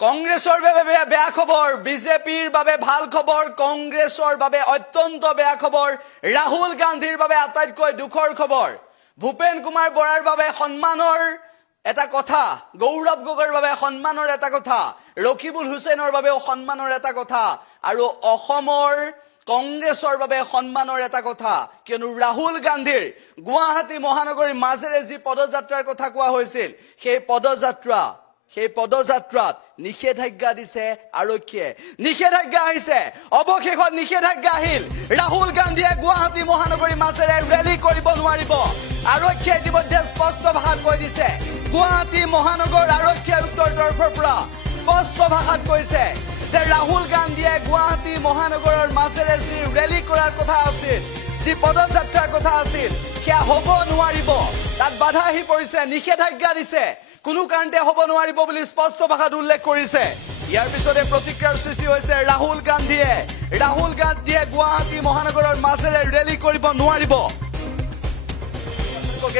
কংগ্ৰেছৰ বাবে বেয়া খবৰ বিজেপিৰ বাবে ভাল খবৰ কংগ্ৰেছৰ বাবে অত্যন্ত বেয়া খবৰ ৰাহুল গান্ধীৰ বাবে আটাইতকৈ দুখৰ খবৰ ভূপেন কুমাৰ বৰাৰ বাবে সন্মানৰ এটা কথা গৌৰৱ গগৈৰ বাবে সন্মানৰ এটা কথা ৰকিবুল হুছেইনৰ বাবে সন্মানৰ এটা কথা আৰু অসমৰ কংগ্ৰেছৰ বাবে সন্মানৰ এটা কথা কিয়নো ৰাহুল গান্ধীৰ গুৱাহাটী মহানগৰীৰ মাজেৰে যি পদযাত্ৰাৰ কথা কোৱা হৈছিল সেই পদযাত্ৰাত নিষেধাজ্ঞা দিছে আৰক্ষীয়ে নিষেধাজ্ঞা আহিছে অৱশেষত নিষেধাজ্ঞা আহিল ৰাহুল গান্ধীয়ে গুৱাহাটী মহানগৰীৰ মাজেৰে ৰেলী কৰিব নোৱাৰিব আৰক্ষীয়ে ইতিমধ্যে স্পষ্ট ভাষাত কৈ দিছে গুৱাহাটী মহানগৰ আৰক্ষী আয়ুক্তৰ তৰফৰ পৰা স্পষ্ট ভাষাত কৈছে যে ৰাহুল গান্ধীয়ে গুৱাহাটী মহানগৰৰ মাজেৰে যি ৰেলী কৰাৰ কথা আছিল যি পদযাত্ৰাৰ কথা আছিল সেয়া হ'ব নোৱাৰিব তাত বাধা আহি পৰিছে নিষেধাজ্ঞা দিছে কোনো কাৰণতে হ'ব নোৱাৰিব বুলি স্পষ্ট ভাষাত উল্লেখ কৰিছে ইয়াৰ পিছতে প্ৰতিক্ৰিয়াৰ সৃষ্টি হৈছে ৰাহুল গান্ধীয়ে গুৱাহাটী মহানগৰৰ মাজেৰে ৰেলী কৰিব নোৱাৰিব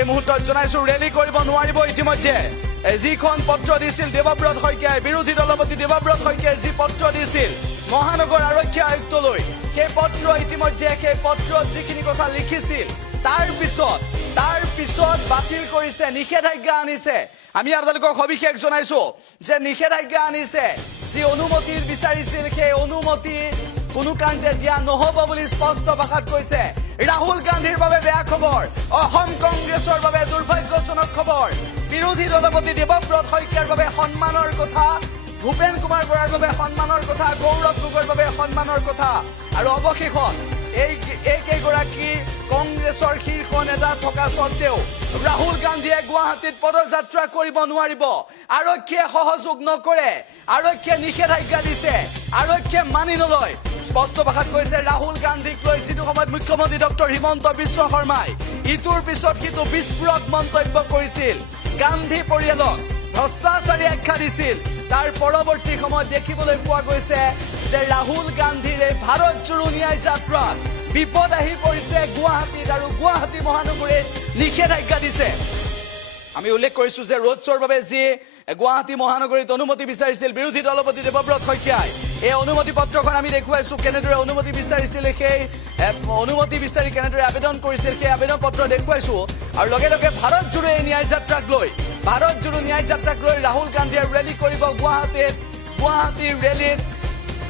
এই মুহূৰ্তত জনাইছো ৰেলী কৰিব নোৱাৰিব ইতিমধ্যে যিখন পত্ৰ দিছিল দেৱব্ৰত শইকীয়াই বিৰোধী দলপতি দেৱব্ৰত শইকীয়াই যি পত্ৰ দিছিল মহানগৰ আৰক্ষী আয়ুক্তলৈ সেই পত্ৰ ইতিমধ্যে সেই পত্ৰত যিখিনি কথা লিখিছিল তাৰ পিছত বাতিল কৰিছে নিষেধাজ্ঞা আনিছে আমি আপোনালোকক সবিশেষ জনাইছো যে নিষেধাজ্ঞা আনিছে যি অনুমতি বিচাৰিছিল সেই অনুমতি কোনো কাৰণতে দিয়া নহব বুলি স্পষ্ট ভাষাত কৈছে ৰাহুল গান্ধীৰ বাবে বেয়া খবৰ অসম কংগ্ৰেছৰ বাবে দুৰ্ভাগ্যজনক খবৰ বিৰোধী দলপতি দেৱব্ৰত শইকীয়াৰ বাবে সন্মানৰ কথা ভূপেন কুমাৰ বৰাৰ বাবে সন্মানৰ কথা গৌৰৱ গগৈৰ বাবে সন্মানৰ কথা আৰু অৱশেষত এইকেইগৰাকী কংগ্ৰেছৰ শীৰ্ষ নেতা থকা স্বত্তেও ৰাহুল গান্ধীয়ে গুৱাহাটীত পদযাত্ৰা কৰিব নোৱাৰিব আৰক্ষীয়ে সহযোগ নকৰে আৰক্ষীয়ে নিষেধাজ্ঞা দিছে আৰক্ষীয়ে মানি নলয় স্পষ্ট ভাষাত কৈছে ৰাহুল গান্ধীক লৈ যিটো সময়ত মুখ্যমন্ত্ৰী ডক্টৰ হিমন্ত বিশ্ব শৰ্মাই ইটোৰ পিছত সিটো বিস্ফোৰক মন্তব্য কৰিছিল গান্ধী পৰিয়ালক ভ্ৰষ্টাচাৰী আখ্যা দিছিল তাৰ পৰৱৰ্তী সময়ত দেখিবলৈ পোৱা গৈছে যে ৰাহুল গান্ধীৰ এই ভাৰত জোড়ো ন্যায় যাত্ৰাত বিপদ আহি পৰিছে গুৱাহাটীত আৰু গুৱাহাটী মহানগৰীত নিষেধাজ্ঞা দিছে আমি উল্লেখ কৰিছো যে ৰোড শ্ব'ৰ বাবে যি গুৱাহাটী মহানগৰীত অনুমতি বিচাৰিছিল বিৰোধী দলপতি দেৱব্ৰত শইকীয়াই এই অনুমতি পত্ৰখন আমি দেখুৱাইছো কেনেদৰে অনুমতি বিচাৰিছিল সেই অনুমতি বিচাৰি কেনেদৰে আবেদন কৰিছিল সেই আবেদন পত্ৰ দেখুৱাইছো আৰু লগে লগে ভাৰত জোড়ো এই ন্যায় যাত্ৰাক লৈ ৰাহুল গান্ধীয়ে ৰেলী কৰিব গুৱাহাটী ৰেলীত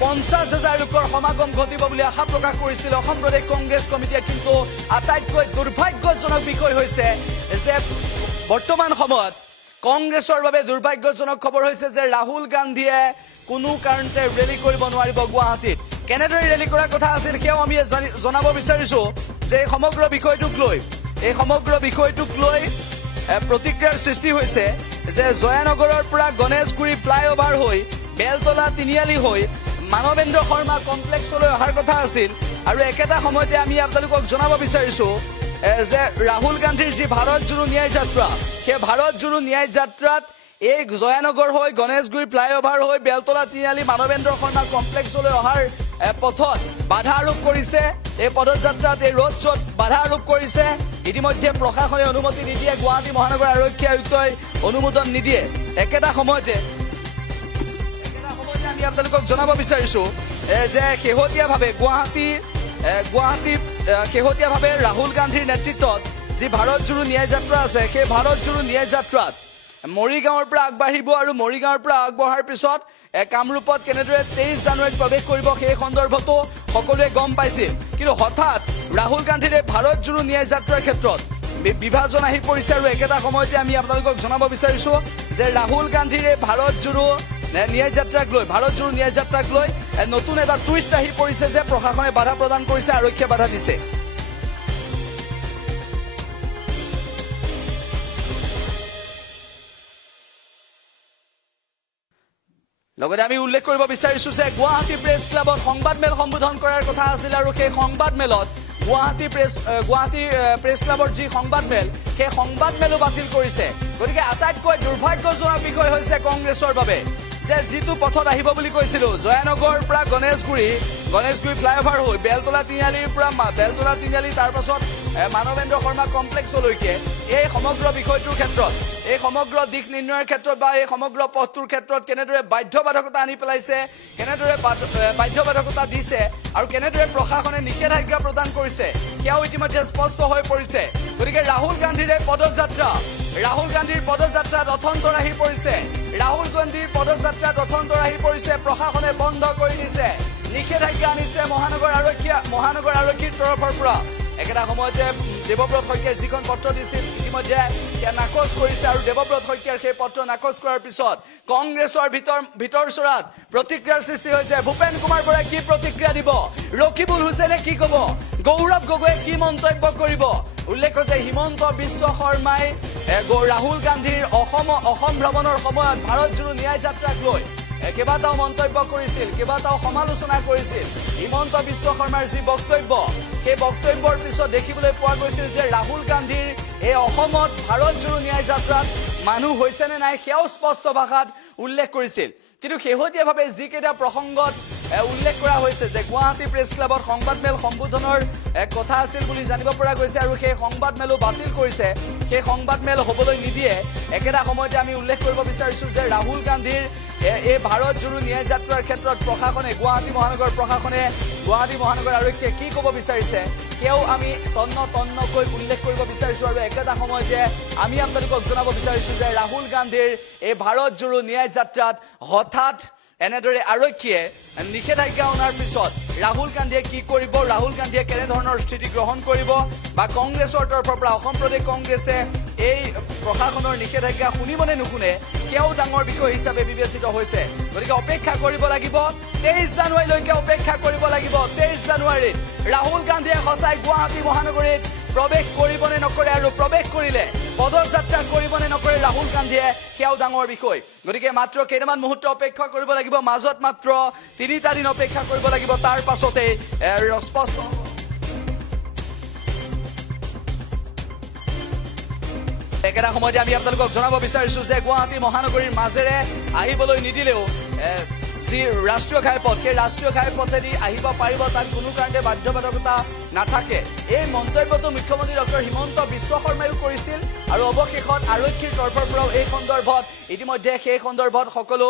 50,000 লোকৰ সমাগম ঘটিব বুলি আশা প্ৰকাশ কৰিছিল অসম প্ৰদেশ কংগ্ৰেছ কমিটিয়ে কিন্তু আটাইতকৈ দুৰ্ভাগ্যজনক বিষয় হৈছে যে বৰ্তমান সময়ত কংগ্ৰেছৰ বাবে দুৰ্ভাগ্যজনক খবৰ হৈছে যে ৰাহুল গান্ধীয়ে কোনো কাৰণতে ৰেলী কৰিব নোৱাৰিব গুৱাহাটীত কেনেদৰে ৰেলী কৰাৰ কথা আছিল সেয়াও আমি জনাব বিচাৰিছো যে এই সমগ্ৰ বিষয়টোক লৈ প্ৰতিক্ৰিয়াৰ সৃষ্টি হৈছে যে জয়ানগৰৰ পৰা গণেশগুৰি ফ্লাইঅভাৰ হৈ বেলতলা তিনিআলি হৈ মানৱেন্দ্ৰ শৰ্মা কমপ্লেক্সলৈ অহাৰ কথা আছিল আৰু একেটা সময়তে আমি আপোনালোকক জনাব বিচাৰিছো যে ৰাহুল গান্ধীৰ যি ভাৰত জোড়ো ন্যায় যাত্ৰা সেই ভাৰত জোড়ো ন্যায় যাত্ৰাত এই জয়ানগৰ হৈ গণেশগুৰি ফ্লাইঅভাৰ হৈ বেলতলা তিনিআলি মানৱেন্দ্ৰ শৰ্মা কমপ্লেক্সলৈ অহাৰ পথত বাধা আৰোপ কৰিছে এই পদযাত্ৰাত এই ৰোড শ্ব'ত বাধা আৰোপ কৰিছে ইতিমধ্যে প্ৰশাসনে অনুমতি নিদিয়ে গুৱাহাটী মহানগৰ আৰক্ষী আয়ুক্তই অনুমোদন নিদিয়ে একেটা সময়তে আমি আপোনালোকক জনাব বিচাৰিছো যে শেহতীয়াভাৱে শেহতীয়াভাৱে ৰাহুল গান্ধীৰ নেতৃত্বত যি ভাৰত জোড়ো ন্যায় যাত্ৰা আছে সেই ভাৰত জোড়ো ন্যায় যাত্ৰাত মৰিগাঁৱৰ পৰা আগবাঢ়িব আৰু মৰিগাঁৱৰ পৰা আগবঢ়াৰ পিছত কামৰূপত কেনেদৰে 23 জানুৱাৰীত প্ৰৱেশ কৰিব সেই সন্দৰ্ভতো সকলোৱে গম পাইছিল কিন্তু হঠাৎ ৰাহুল গান্ধীৰ ভাৰত জোড়ো ন্যায় যাত্ৰাৰ ক্ষেত্ৰত বিভাজন আহি পৰিছে আৰু একেটা সময়তে আমি আপোনালোকক জনাব বিচাৰিছো যে ৰাহুল গান্ধীৰ ভাৰত জোড়ো ন্যায় যাত্ৰাক লৈ নতুন এটা টুইষ্ট আহি পৰিছে যে প্ৰশাসনে বাধা প্ৰদান কৰিছে আৰক্ষীয়ে বাধা দিছে লগতে আমি উল্লেখ কৰিব বিচাৰিছো যে গুৱাহাটী প্ৰেছ ক্লাবত সংবাদমেল সম্বোধন কৰাৰ কথা আছিল আৰু সেই সংবাদমেলত গুৱাহাটী প্ৰেছ ক্লাবৰ যি সংবাদমেল সেই সংবাদমেলো বাতিল কৰিছে গতিকে আটাইতকৈ দুৰ্ভাগ্যজনক বিষয় হৈছে কংগ্ৰেছৰ বাবে যে যিটো পথত আহিব বুলি কৈছিলো জয়ানগৰ পৰা গণেশগুৰি গণেশগুৰি ফ্লাইঅভাৰ হৈ বেলতলা তিনিআলিৰ পৰা বেলতলা তিনিআলি তাৰ পাছত মানৱেন্দ্ৰ শৰ্মা কমপ্লেক্সলৈকে এই সমগ্ৰ বিষয়টোৰ ক্ষেত্ৰত এই সমগ্ৰ দিশ নিৰ্ণয়ৰ ক্ষেত্ৰত বা এই সমগ্ৰ পথটোৰ ক্ষেত্ৰত কেনেদৰে বাধ্যবাধকতা আনি পেলাইছে কেনেদৰে বাধ্যবাধকতা দিছে আৰু কেনেদৰে প্ৰশাসনে নিষেধাজ্ঞা প্ৰদান কৰিছে সেয়াও ইতিমধ্যে স্পষ্ট হৈ পৰিছে গতিকে ৰাহুল গান্ধীৰ পদযাত্ৰাত অথন্তৰ আহি পৰিছে ৰাহুল গান্ধীৰ পদযাত্ৰাত অথন্তৰ আহি পৰিছে প্ৰশাসনে বন্ধ কৰি দিছে নিষেধাজ্ঞা আনিছে মহানগৰ আৰক্ষীৰ তৰফৰ পৰা একেটা সময়তে দেৱব্ৰত শইকীয়াই যিখন পত্ৰ দিছিল ইতিমধ্যে নাকচ কৰিছে আৰু দেৱব্ৰত শইকীয়াৰ সেই পত্ৰ নাকচ কৰাৰ পিছত কংগ্ৰেছৰ ভিতৰ চৰাত প্ৰতিক্ৰিয়াৰ সৃষ্টি হৈছে ভূপেন কুমাৰ বৰাই কি প্ৰতিক্ৰিয়া দিব ৰকিবুল হুছেইনে কি ক'ব গৌৰৱ গগৈয়ে কি মন্তব্য কৰিব উল্লেখ্য যে হিমন্ত বিশ্ব শৰ্মাই ৰাহুল গান্ধীৰ অসম ভ্ৰমণৰ সময়ত ভাৰত জোড়ো ন্যায় যাত্ৰাক লৈ কেইবাটাও মন্তব্য কৰিছিল কেইবাটাও সমালোচনা কৰিছিল হিমন্ত বিশ্ব শৰ্মাৰ যি বক্তব্য সেই বক্তব্যৰ পিছত দেখিবলৈ পোৱা গৈছিল যে ৰাহুল গান্ধীৰ এই অসমত ভাৰত জোড়ো ন্যায় যাত্ৰাত মানুহ হৈছে নে নাই সেয়াও স্পষ্ট ভাষাত উল্লেখ কৰিছিল কিন্তু শেহতীয়াভাৱে যিকেইটা প্ৰসংগত উল্লেখ কৰা হৈছে যে গুৱাহাটী প্ৰেছ ক্লাবত সংবাদমেল সম্বোধনৰ কথা আছিল বুলি জানিব পৰা গৈছে আৰু সেই সংবাদমেলো বাতিল কৰিছে সেই সংবাদমেল হ'বলৈ নিদিয়ে একেটা সময়তে আমি উল্লেখ কৰিব বিচাৰিছো যে ৰাহুল গান্ধীৰ এই ভাৰত জোড়ো ন্যায় যাত্ৰাৰ ক্ষেত্ৰত প্ৰশাসনে গুৱাহাটী মহানগৰ আৰক্ষীয়ে কি ক'ব বিচাৰিছে সেয়াও আমি তন্নকৈ উল্লেখ কৰিব বিচাৰিছো আৰু একেটা সময়তে আমি আপোনালোকক জনাব বিচাৰিছো যে ৰাহুল গান্ধীৰ এই ভাৰত জোড়ো ন্যায় যাত্ৰাত হঠাৎ এনেদৰে আৰক্ষীয়ে নিষেধাজ্ঞা অনাৰ পিছত ৰাহুল গান্ধীয়ে কি কৰিব ৰাহুল গান্ধীয়ে কেনেধৰণৰ স্থিতি গ্ৰহণ কৰিব বা কংগ্ৰেছৰ তৰফৰ পৰা অসম প্ৰদেশ কংগ্ৰেছে এই প্ৰশাসনৰ নিষেধাজ্ঞা শুনিবনে নুশুনে সেয়াও ডাঙৰ বিষয় হিচাপে বিবেচিত হৈছে গতিকে অপেক্ষা কৰিব লাগিব 23 জানুৱাৰীলৈকে অপেক্ষা কৰিব লাগিব 23 জানুৱাৰীত ৰাহুল গান্ধীয়ে সঁচাই গুৱাহাটী মহানগৰীত প্ৰৱেশ কৰিবনে নকৰে আৰু প্ৰৱেশ কৰিলে পদযাত্ৰা কৰিবনে নকৰে ৰাহুল গান্ধীয়ে সেয়াও ডাঙৰ বিষয় গতিকে মাত্ৰ কেইটামান মুহূৰ্ত অপেক্ষা কৰিব লাগিব মাজত মাত্ৰ 3টা দিন অপেক্ষা কৰিব লাগিব তাৰ পাছতে স্পষ্ট একেটা সময়তে আমি আপোনালোকক জনাব বিচাৰিছো যে গুৱাহাটী মহানগৰীৰ মাজেৰে আহিবলৈ নিদিলেও যি ৰাষ্ট্ৰীয় ঘাইপথ সেই ৰাষ্ট্ৰীয় ঘাইপথেদি আহিব পাৰিব তাত কোনো কাৰণে বাধ্যবাধকতা নাথাকে এই মন্তব্যটো মুখ্যমন্ত্ৰী ডক্টৰ হিমন্ত বিশ্ব শৰ্মায়ো কৰিছিল আৰু অৱশেষত আৰক্ষীৰ তৰফৰ পৰাও এই সন্দৰ্ভত ইতিমধ্যে সেই সন্দৰ্ভত সকলো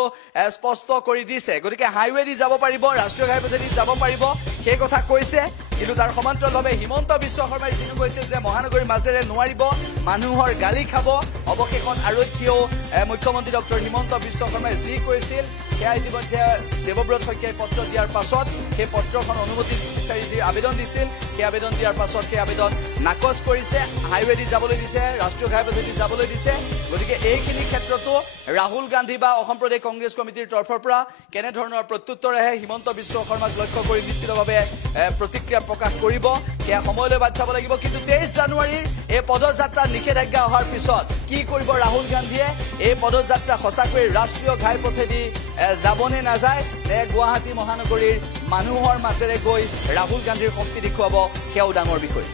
স্পষ্ট কৰি দিছে গতিকে হাইৱেদি যাব পাৰিব ৰাষ্ট্ৰীয় ঘাইপথেদি যাব পাৰিব সেই কথা কৈছে কিন্তু তাৰ সমান্তৰালভাৱে হিমন্ত বিশ্ব শৰ্মাই যিটো কৈছিল যে মহানগৰীৰ মাজেৰে নোৱাৰিব মানুহৰ গালি খাব অৱশেষত আৰক্ষীয়েও মুখ্যমন্ত্ৰী ডক্টৰ হিমন্ত বিশ্ব শৰ্মাই যি কৈছিল সেয়া ইতিমধ্যে দেৱব্ৰত শইকীয়াই পত্ৰ দিয়াৰ পাছত সেই পত্ৰখন অনুমতি বিচাৰি যি আবেদন দিছিল সেই আবেদন দিয়াৰ পাছত সেই আবেদন নাকচ কৰিছে হাইৱেদি যাবলৈ দিছে ৰাষ্ট্ৰীয় ঘাইপথেদি যাবলৈ দিছে গতিকে এইখিনি ক্ষেত্ৰতো ৰাহুল গান্ধী বা অসম প্ৰদেশ কংগ্ৰেছ কমিটিৰ তৰফৰ পৰা কেনেধৰণৰ প্ৰত্যুত্তৰ আহে হিমন্ত বিশ্ব শৰ্মাক লক্ষ্য কৰি নিশ্চিতভাৱে প্ৰতিক্ৰিয়া প্ৰকাশ কৰিব সেয়া সময়লৈ বাট চাব লাগিব কিন্তু 23 জানুৱাৰীৰ এই পদযাত্ৰা নিষেধাজ্ঞা অহাৰ পিছত কি কৰিব ৰাহুল গান্ধীয়ে এই পদযাত্ৰা সঁচাকৈ ৰাষ্ট্ৰীয় ঘাইপথেদি যাবনে নাযায় নে গুৱাহাটী মহানগৰীৰ মানুহৰ মাজেৰে গৈ ৰাহুল গান্ধীৰ শক্তি দেখুৱাব সেয়াও ডাঙৰ বিষয়